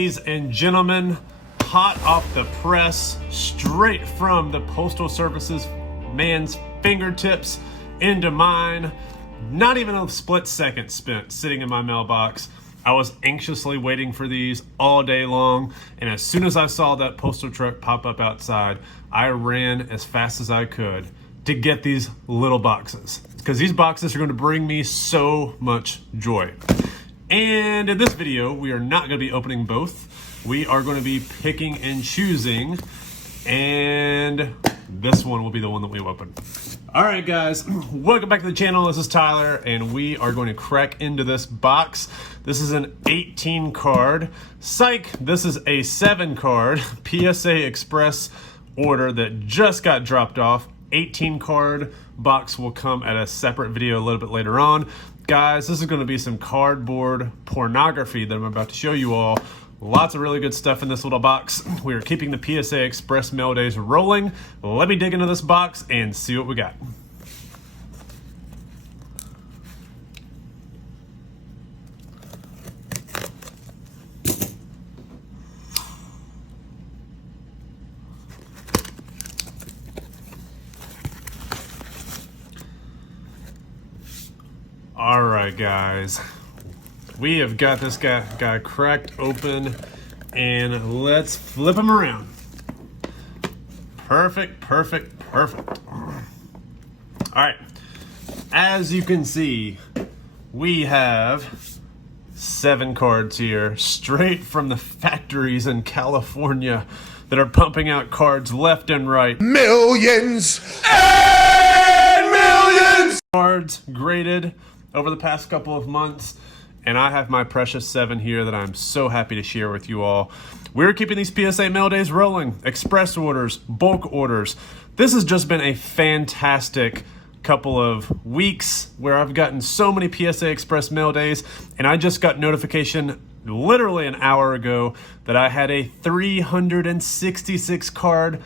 Ladies and gentlemen, hot off the press, straight from the Postal Service's man's fingertips into mine. Not even a split second spent sitting in my mailbox. I was anxiously waiting for these all day long, and as soon as I saw that postal truck pop up outside, I ran as fast as I could to get these little boxes, because these boxes are going to bring me so much joy. And in this video, we are not going to be opening both. We are going to be picking and choosing, and this one will be the one that we open. All right, guys, welcome back to the channel. This is Tyler, and we are going to crack into this box. This is an 18 card. Psych, this is a 7 card PSA Express order that just got dropped off. 18 card box will come at a separate video a little bit later on. Guys, this is going to be some cardboard pornography that I'm about to show you all. Lots of really good stuff in this little box. We are keeping the PSA Express mail days rolling. Let me dig into this box and see what we got. All right, guys. We have got this guy cracked open, and let's flip him around. Perfect, perfect, perfect. All right, as you can see, we have 7 cards here, straight from the factories in California that are pumping out cards left and right. Millions and millions! Cards graded over the past couple of months. And I have my precious 7 here that I'm so happy to share with you all. We're keeping these PSA mail days rolling. Express orders, bulk orders. This has just been a fantastic couple of weeks where I've gotten so many PSA Express mail days, and I just got notification literally an hour ago that I had a 366 card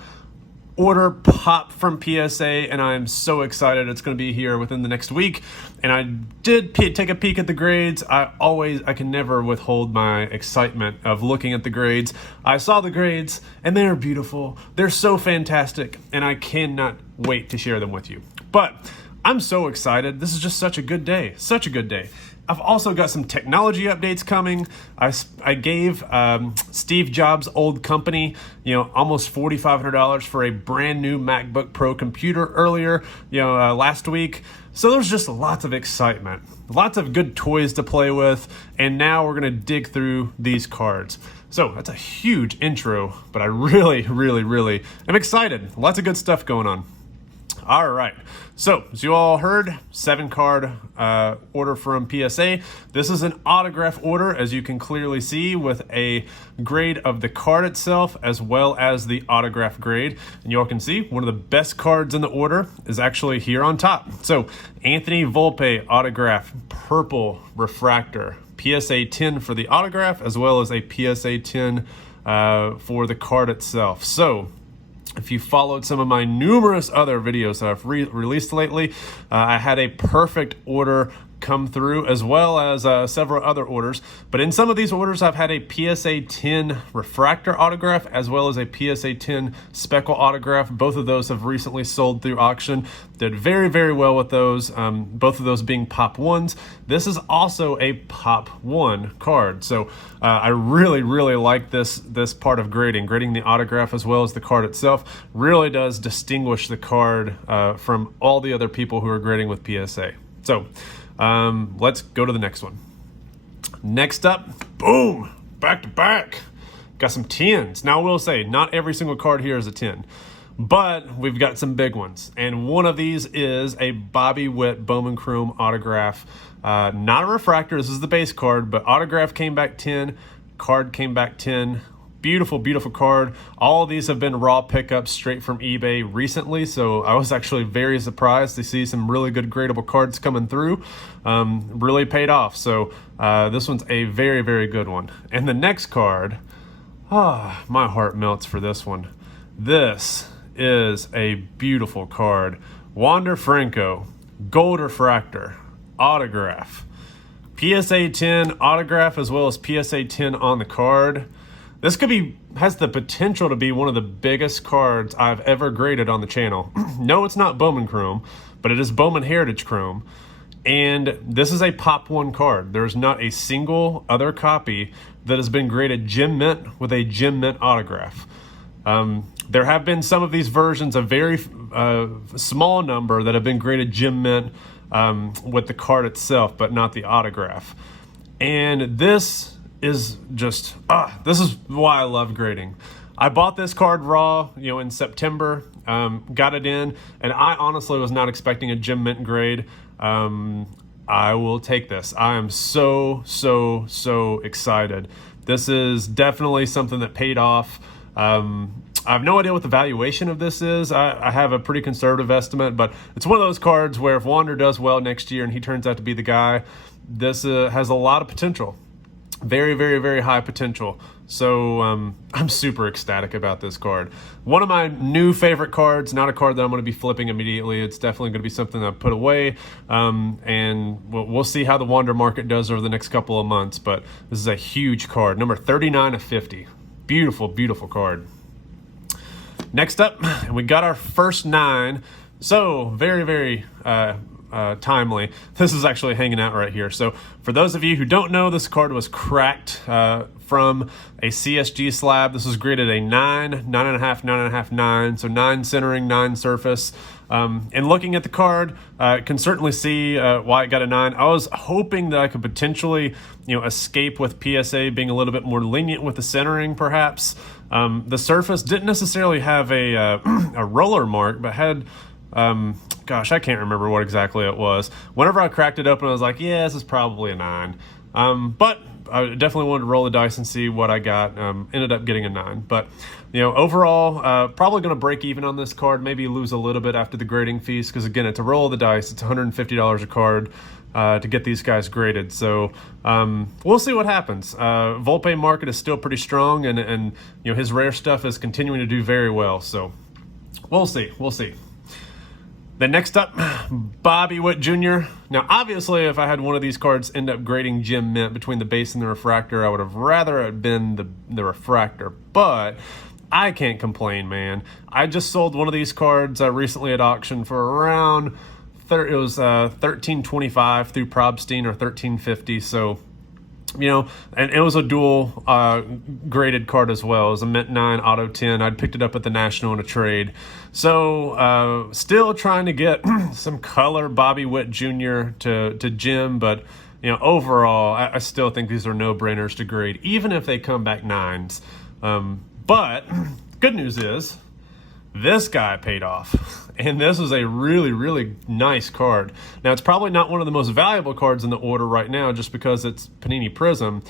order pop from PSA, and I'm so excited. It's going to be here within the next week. And I did take a peek at the grades. I can never withhold my excitement of looking at the grades. I saw the grades, and they are beautiful. They're so fantastic, and I cannot wait to share them with you. But I'm so excited. This is just such a good day. Such a good day. I've also got some technology updates coming. I gave Steve Jobs' old company, almost $4,500 for a brand new MacBook Pro computer earlier, last week. So there's just lots of excitement, lots of good toys to play with, and now we're gonna dig through these cards. So that's a huge intro, but I really, really, really am excited. Lots of good stuff going on. All right, so as you all heard, 7 card order from PSA. This is an autograph order, as you can clearly see, with a grade of the card itself as well as the autograph grade. And you all can see one of the best cards in the order is actually here on top. So Anthony Volpe autograph, purple refractor, PSA 10 for the autograph as well as a PSA 10 for the card itself. So if you followed some of my numerous other videos that I've released lately, I had a perfect order come through as well as several other orders. But in some of these orders, I've had a PSA 10 refractor autograph as well as a PSA 10 speckle autograph. Both of those have recently sold through auction. Did very, very well with those, both of those being Pop 1s. This is also a Pop 1 card. So I really, really like this part of grading. Grading the autograph as well as the card itself really does distinguish the card from all the other people who are grading with PSA. So let's go to the next one. Next up, boom, back to back. Got some 10s. Now I will say, not every single card here is a 10, but we've got some big ones. And one of these is a Bobby Witt Bowman Chrome autograph. Not a refractor, this is the base card, but autograph came back 10, card came back 10. Beautiful, beautiful card. All of these have been raw pickups straight from eBay recently, so I was actually very surprised to see some really good gradable cards coming through. Really paid off. So this one's a very, very good one. And the next card, my heart melts for this one. This is a beautiful card. Wander Franco, gold refractor, autograph. PSA 10 autograph as well as PSA 10 on the card. This has the potential to be one of the biggest cards I've ever graded on the channel. No, it's not Bowman Chrome, but it is Bowman Heritage Chrome. And this is a Pop 1 card. There's not a single other copy that has been graded Gem Mint with a Gem Mint autograph. There have been some of these versions, a very small number, that have been graded Gem Mint with the card itself, but not the autograph. And this is just, this is why I love grading. I bought this card raw, in September, got it in, and I honestly was not expecting a Gem Mint grade. I will take this. I am so excited. This is definitely something that paid off. I have no idea what the valuation of this is. I have a pretty conservative estimate, but it's one of those cards where if Wander does well next year and he turns out to be the guy, this has a lot of potential. Very high potential. So I'm super ecstatic about this card. One of my new favorite cards, not a card that I'm going to be flipping immediately. It's definitely going to be something that I put away, and we'll see how the Wander market does over the next couple of months, but this is a huge card, number 39 of 50. Beautiful card. Next up, we got our first 9. So very timely. This is actually hanging out right here. So for those of you who don't know, this card was cracked from a CSG slab. This was graded a 9, 9.5, 9.5, 9. So 9 centering, 9 surface. And looking at the card, can certainly see why it got a 9. I was hoping that I could potentially, escape with PSA being a little bit more lenient with the centering, perhaps. The surface didn't necessarily have a roller mark, but had gosh, I can't remember what exactly it was. Whenever I cracked it open, I was like, yeah, this is probably a 9. But I definitely wanted to roll the dice and see what I got. Ended up getting a 9. But, overall, probably going to break even on this card, maybe lose a little bit after the grading fees, because, again, it's a roll of the dice. It's $150 a card to get these guys graded. So we'll see what happens. Volpe market is still pretty strong, and his rare stuff is continuing to do very well. So we'll see. Then next up, Bobby Witt Jr. Now, obviously, if I had one of these cards end up grading Gem Mint between the base and the refractor, I would have rather it been the refractor. But I can't complain, man. I just sold one of these cards recently at auction for around, it was $13.25 through Probstein, or $13.50. So, and it was a dual graded card as well. It was a Mint 9 Auto 10. I'd picked it up at the National in a trade. So still trying to get some color Bobby Witt Jr. to Gem, but overall, I still think these are no-brainers to grade, even if they come back 9s. But good news is, this guy paid off, and this is a really nice card. Now, it's probably not one of the most valuable cards in the order right now, just because it's Panini Prism,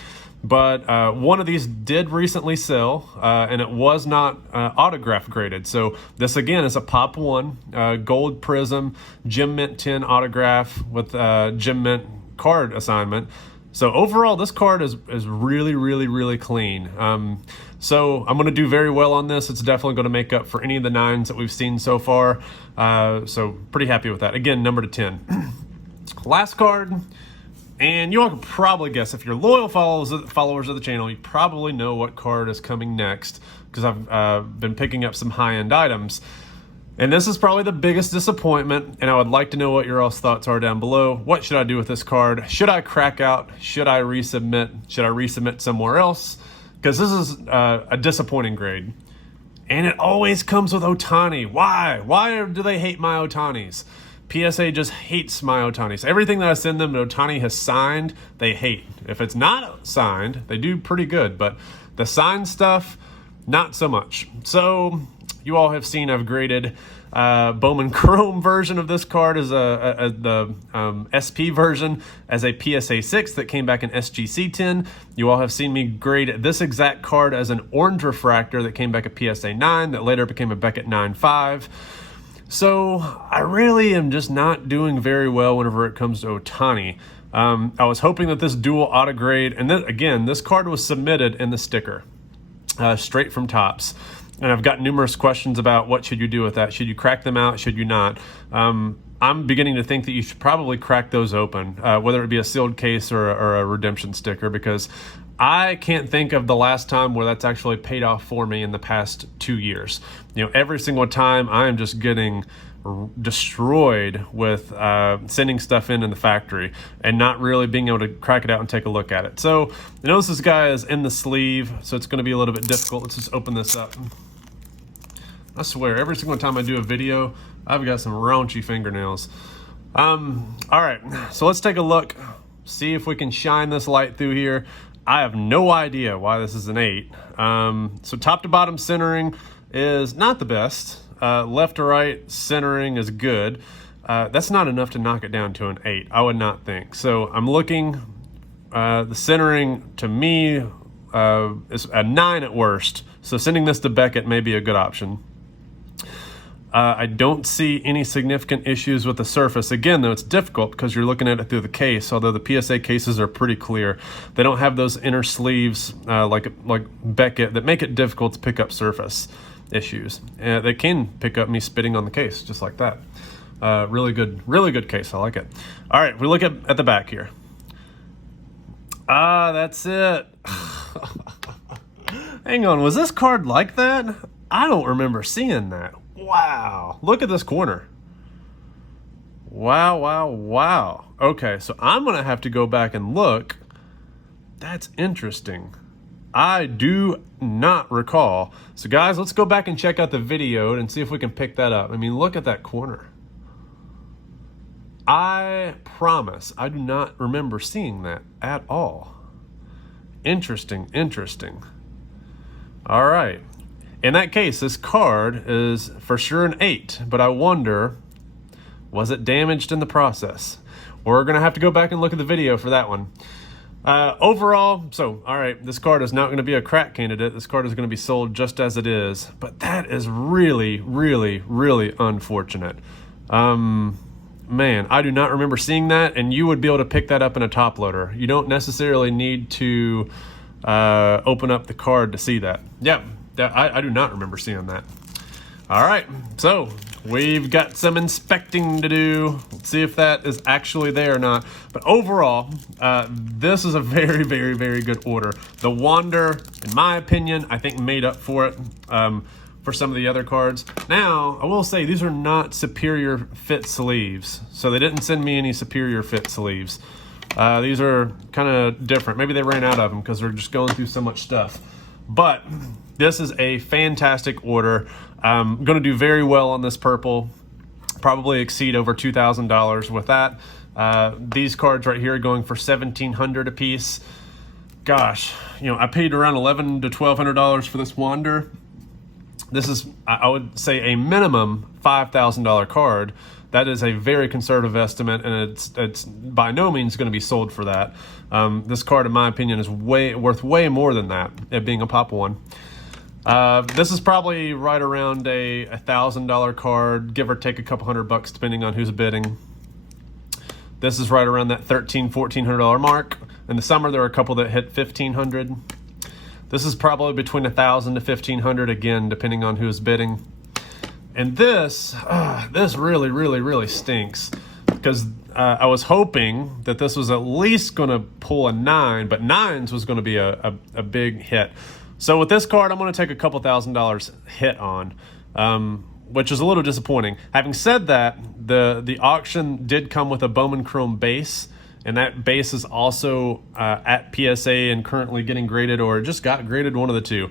but one of these did recently sell, and it was not autograph graded. So this, again, is a Pop 1 gold Prism Gem Mint 10 autograph with Gem Mint card assignment. So overall, this card is really clean. So I'm going to do very well on this. It's definitely going to make up for any of the 9s that we've seen so far. So pretty happy with that. Again, number to 10. Last card, and you all can probably guess, if you're loyal followers of the channel, you probably know what card is coming next, because I've been picking up some high-end items. And this is probably the biggest disappointment, and I would like to know what your all's thoughts are down below. What should I do with this card? Should I crack out? Should I resubmit? Should I resubmit somewhere else? Because this is a disappointing grade. And it always comes with Ohtani. Why? Why do they hate my Ohtanis? PSA just hates my Ohtanis. Everything that I send them that Ohtani has signed, they hate. If it's not signed, they do pretty good. But the signed stuff, not so much. So you all have seen I've graded Bowman Chrome version of this card as the SP version as a PSA 6 that came back in SGC 10. You all have seen me grade this exact card as an orange refractor that came back a PSA 9 that later became a Beckett 9.5. So I really am just not doing very well whenever it comes to Ohtani. I was hoping that this dual auto grade, and then again, this card was submitted in the sticker, straight from Topps. And I've got numerous questions about what should you do with that. Should you crack them out? Should you not? I'm beginning to think that you should probably crack those open, whether it be a sealed case or a redemption sticker, because I can't think of the last time where that's actually paid off for me in the past 2 years. Every single time I am just getting destroyed with sending stuff in the factory and not really being able to crack it out and take a look at it. So notice this guy is in the sleeve, so it's going to be a little bit difficult. Let's just open this up. I swear, every single time I do a video, I've got some raunchy fingernails. All right, so let's take a look, see if we can shine this light through here. I have no idea why this is an 8. So top to bottom centering is not the best. Left to right centering is good. That's not enough to knock it down to an 8, I would not think. So I'm looking, the centering to me is a 9 at worst. So sending this to Beckett may be a good option. I don't see any significant issues with the surface. Again, though, it's difficult because you're looking at it through the case, although the PSA cases are pretty clear. They don't have those inner sleeves like Beckett that make it difficult to pick up surface issues. They can pick up me spitting on the case, just like that. Really good case. I like it. All right, we look at the back here. That's it. Hang on, was this card like that? I don't remember seeing that. Wow, look at this corner. Wow. Okay, so I'm gonna have to go back and look. That's interesting. I do not recall. So guys, let's go back and check out the video and see if we can pick that up. I mean, look at that corner. I promise I do not remember seeing that at all. Interesting. All right. In that case, this card is for sure an 8, but I wonder, was it damaged in the process? We're gonna have to go back and look at the video for that one. Overall, all right, this card is not gonna be a crack candidate. This card is gonna be sold just as it is, but that is really unfortunate. Man, I do not remember seeing that, and you would be able to pick that up in a top loader. You don't necessarily need to open up the card to see that. Yeah. I do not remember seeing that. All right, so we've got some inspecting to do. Let's see if that is actually there or not. But overall, this is a very good order. The Wander, in my opinion, I think made up for it for some of the other cards. Now, I will say these are not superior fit sleeves. So they didn't send me any superior fit sleeves. These are kind of different. Maybe they ran out of them because they're just going through so much stuff. But this is a fantastic order. I'm going to do very well on this purple. Probably exceed over $2,000 with that. These cards right here are going for $1,700 a piece. Gosh, I paid around $1,100 to $1,200 for this Wander. This is, I would say, a minimum $5,000 card. That is a very conservative estimate, and it's by no means going to be sold for that. This card, in my opinion, is worth way more than that, it being a pop one. This is probably right around a $1,000 card, give or take a couple $100 depending on who's bidding. This is right around that $1,300, $1,400 mark. In the summer, there are a couple that hit $1,500. This is probably between $1,000 to $1,500 again, depending on who's bidding. And this really stinks because I was hoping that this was at least going to pull a 9, but 9s was going to be a big hit. So with this card, I'm going to take a couple $1,000 hit on, which is a little disappointing. Having said that, the auction did come with a Bowman Chrome base, and that base is also at PSA and currently getting graded, or just got graded, one of the two.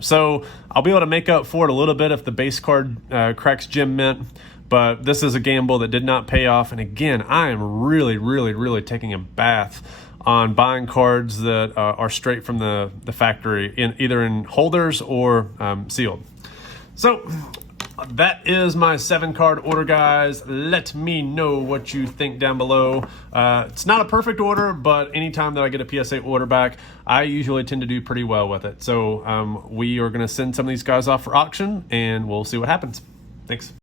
So I'll be able to make up for it a little bit if the base card cracks Gem Mint, but this is a gamble that did not pay off. And again, I am really taking a bath on buying cards that are straight from the factory, either in holders or sealed. So that is my 7-card order, guys. Let me know what you think down below. It's not a perfect order, but anytime that I get a PSA order back, I usually tend to do pretty well with it. So we are going to send some of these guys off for auction, and we'll see what happens. Thanks.